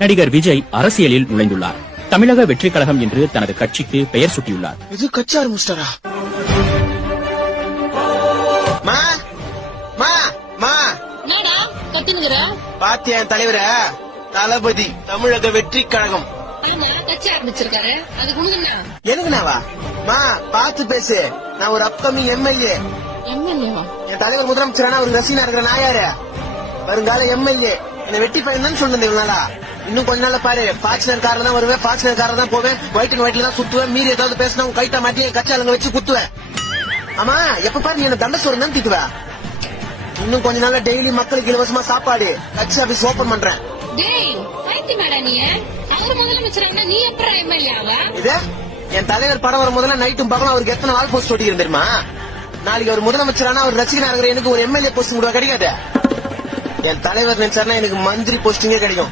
நடிகர் விஜய் அரசியலில் நுழைந்துள்ளார். தமிழக வெற்றி கழகம் என்று தனது கட்சிக்கு பெயர் சூட்டியுள்ளார். இது கட்சி ஆரம்பிச்சிட்டாரா? பாத்தியா தலைவர தளபதி தமிழக வெற்றி கழகம் கட்சி ஆரம்பிச்சிருக்காரு. எதுக்குனாவா? பாத்து பேசு. நான் ஒரு அப்கமிங் எம்எல்ஏ. என் தலைவர் முதலமைச்சரான ஒரு ரசிகனா இருக்கிற நான் யாரு? வருங்கால எம்எல்ஏ. என்ன வெட்டி பையன் சொன்னது இவனால. இன்னும் கொஞ்ச நாள் பாரு, பாட்சினர் காரில் தான் வருவேன், பாட்சினர் காரில் தான் போவேன், ஒயிட் அண்ட் ஒயிட்ல தான் சுத்துவேன். மீறி ஏதாவது பேசினா கைட்டா மாட்டி கச்சாலங்க வச்சு குத்துவேன். ஆமா, எப்ப பாரு நீ என்ன தண்ட சோறு தான் திட்டுவ. இன்னும் கொஞ்ச நாள்ல டெய்லி மக்களுக்கு இலவசமா சாப்பாடு கட்சி ஆபீஸ் ஓபன் பண்றேன். என் தலைவர் படம் வரும் முதல்ல நைட்டும் பகலும் அவருக்கு எத்தனை வால் போஸ்ட் ஓட்டி தெரியுமா? நாளைக்கு அவர் முதலமைச்சரான அவர் ரசிகனா இருக்கிற எனக்கு ஒரு எம்எல்ஏ போஸ்ட் கூட கிடைக்காது. என் தலைவர் நினைச்சாருன்னா எனக்கு மந்திரி போஸ்டிங்கே கிடைக்கும்.